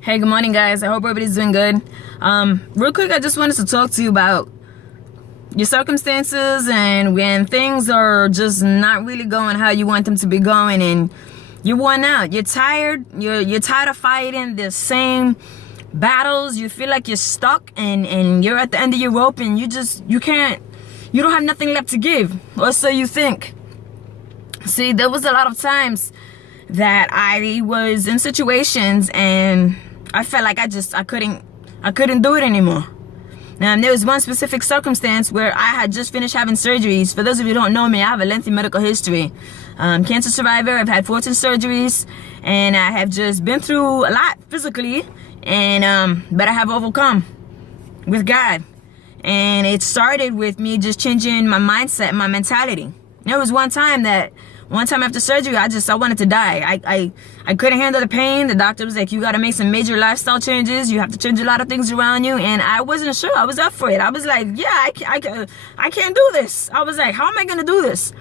Hey, good morning, guys. I hope everybody's doing good. Real quick, I just wanted to talk to you about your circumstances and when things are just not really going how you want them to be going, and you're worn out. You're tired. You're tired of fighting the same battles. You feel like you're stuck and you're at the end of your rope, and you don't have nothing left to give, or so you think. See, there was a lot of times that I was in situations and I felt like I couldn't do it anymore. Now, there was one specific circumstance where I had just finished having surgeries. For those of you who don't know me, I have a lengthy medical history. Cancer survivor. I've had 14 surgeries, and I have just been through a lot physically, and but I have overcome with God. And it started with me just changing my mindset, my mentality. There was one time after surgery, I wanted to die. I couldn't handle the pain. The doctor was like, you got to make some major lifestyle changes. You have to change a lot of things around you. And I wasn't sure. I was up for it. I was like, yeah, I can't do this. I was like, how am I going to do this?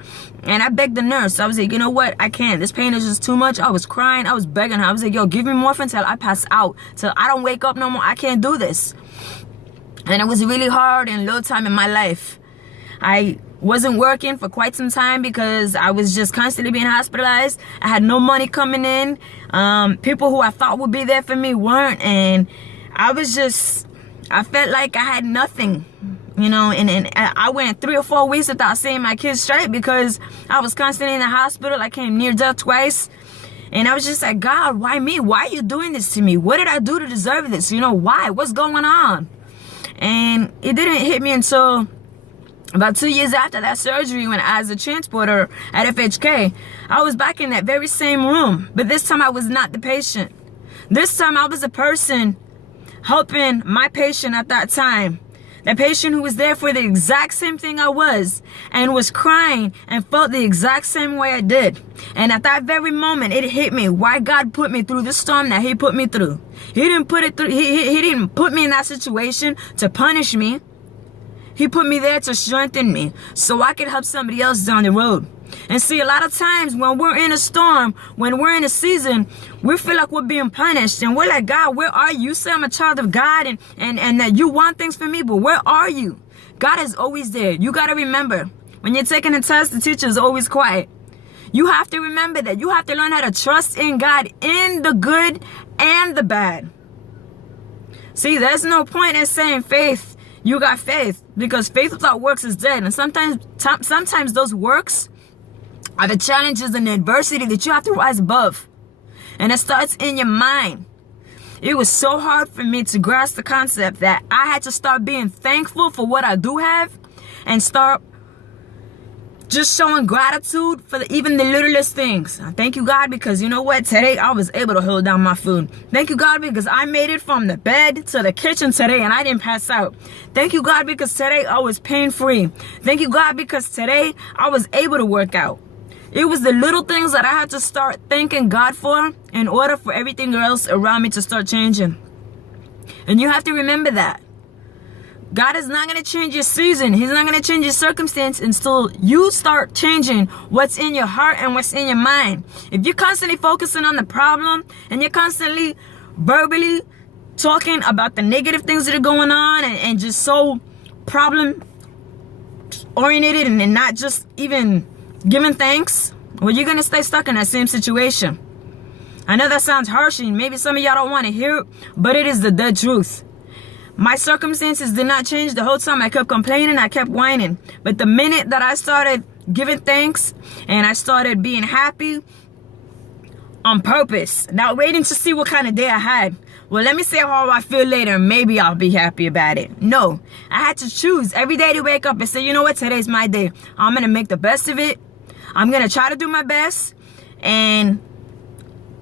And I begged the nurse. I was like, you know what? I can't. This pain is just too much. I was crying. I was begging her. I was like, yo, give me morphine till I pass out, till I don't wake up no more. I can't do this. And it was really hard and low time in my life. I wasn't working for quite some time because I was just constantly being hospitalized. I had no money coming in. People who I thought would be there for me weren't. And I felt like I had nothing, and I went 3 or 4 weeks without seeing my kids straight because I was constantly in the hospital. I came near death twice. And I was just like, God, why me? Why are you doing this to me? What did I do to deserve this? Why? What's going on? And it didn't hit me until about 2 years after that surgery, when as a transporter at FHK, I was back in that very same room. But this time I was not the patient. This time I was a person helping my patient at that time. The patient who was there for the exact same thing I was, and was crying and felt the exact same way I did. And at that very moment, it hit me why God put me through the storm that He put me through. He didn't put me in that situation to punish me. He put me there to strengthen me so I could help somebody else down the road. And see, a lot of times when we're in a storm, when we're in a season, we feel like we're being punished. And we're like, God, where are you? You say I'm a child of God and that you want things for me, but where are you? God is always there. You got to remember, when you're taking a test, the teacher is always quiet. You have to remember that. You have to learn how to trust in God in the good and the bad. See, there's no point in saying faith. You got faith, because faith without works is dead. And sometimes those works are the challenges and the adversity that you have to rise above. And it starts in your mind. It was so hard for me to grasp the concept that I had to start being thankful for what I do have, and start just showing gratitude for even the littlest things. Thank you, God, because you know what? Today I was able to hold down my food. Thank you, God, because I made it from the bed to the kitchen today and I didn't pass out. Thank you, God, because today I was pain-free. Thank you, God, because today I was able to work out. It was the little things that I had to start thanking God for in order for everything else around me to start changing. And you have to remember that. God is not going to change your season. He's not going to change your circumstance until you start changing what's in your heart and what's in your mind. If you're constantly focusing on the problem and you're constantly verbally talking about the negative things that are going on and just so problem oriented and not just even giving thanks, well, you're going to stay stuck in that same situation. I know that sounds harsh and maybe some of y'all don't want to hear it, but it is the dead truth. My circumstances did not change the whole time. I kept complaining, I kept whining. But the minute that I started giving thanks and I started being happy on purpose, not waiting to see what kind of day I had. Well, let me see how I feel later. Maybe I'll be happy about it. No, I had to choose every day to wake up and say, you know what? Today's my day. I'm going to make the best of it. I'm going to try to do my best. And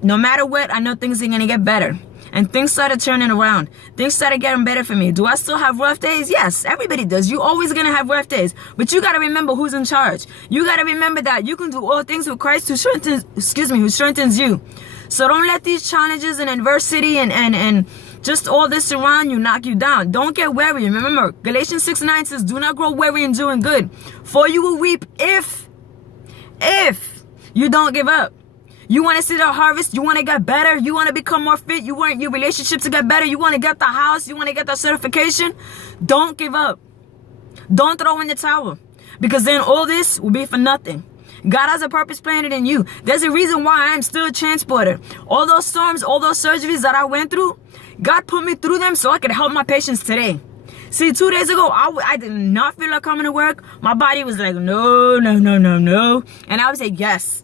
no matter what, I know things are going to get better. And things started turning around. Things started getting better for me. Do I still have rough days? Yes, everybody does. You're always going to have rough days. But you got to remember who's in charge. You got to remember that you can do all things with Christ who strengthens you. So don't let these challenges and adversity and just all this around you knock you down. Don't get weary. Remember, Galatians 6:9 says, do not grow weary in doing good. For you will reap if you don't give up. You want to see the harvest? You want to get better? You want to become more fit? You want your relationship to get better? You want to get the house? You want to get the certification? Don't give up. Don't throw in the towel, because then all this will be for nothing. God has a purpose planted in you. There's a reason why I'm still a transporter. All those storms, all those surgeries that I went through, God put me through them so I could help my patients today. See, 2 days ago, I did not feel like coming to work. My body was like, no, no, no, no, no. And I would say, yes.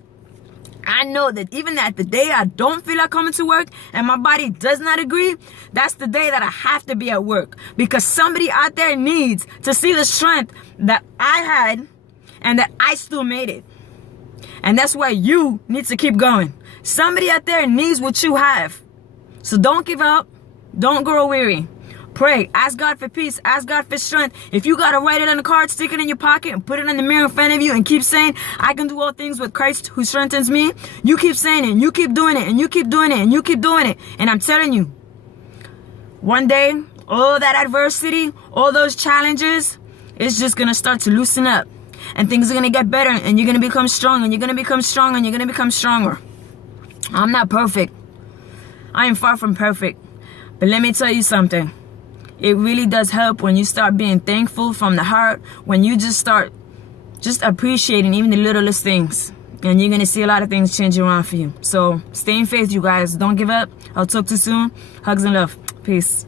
I know that even at the day I don't feel like coming to work and my body does not agree, that's the day that I have to be at work, because somebody out there needs to see the strength that I had and that I still made it. And that's why you need to keep going. Somebody out there needs what you have. So don't give up. Don't grow weary. Pray. Ask God for peace. Ask God for strength. If you got to write it on a card, stick it in your pocket and put it in the mirror in front of you and keep saying, I can do all things with Christ who strengthens me. You keep saying it and you keep doing it and you keep doing it and you keep doing it. And I'm telling you, one day, all that adversity, all those challenges, it's just going to start to loosen up. And things are going to get better and you're going to become strong and you're going to become strong and you're going to become stronger. I'm not perfect. I am far from perfect. But let me tell you something. It really does help when you start being thankful from the heart, when you just start just appreciating even the littlest things. And you're going to see a lot of things change around for you. So stay in faith, you guys. Don't give up. I'll talk to you soon. Hugs and love. Peace.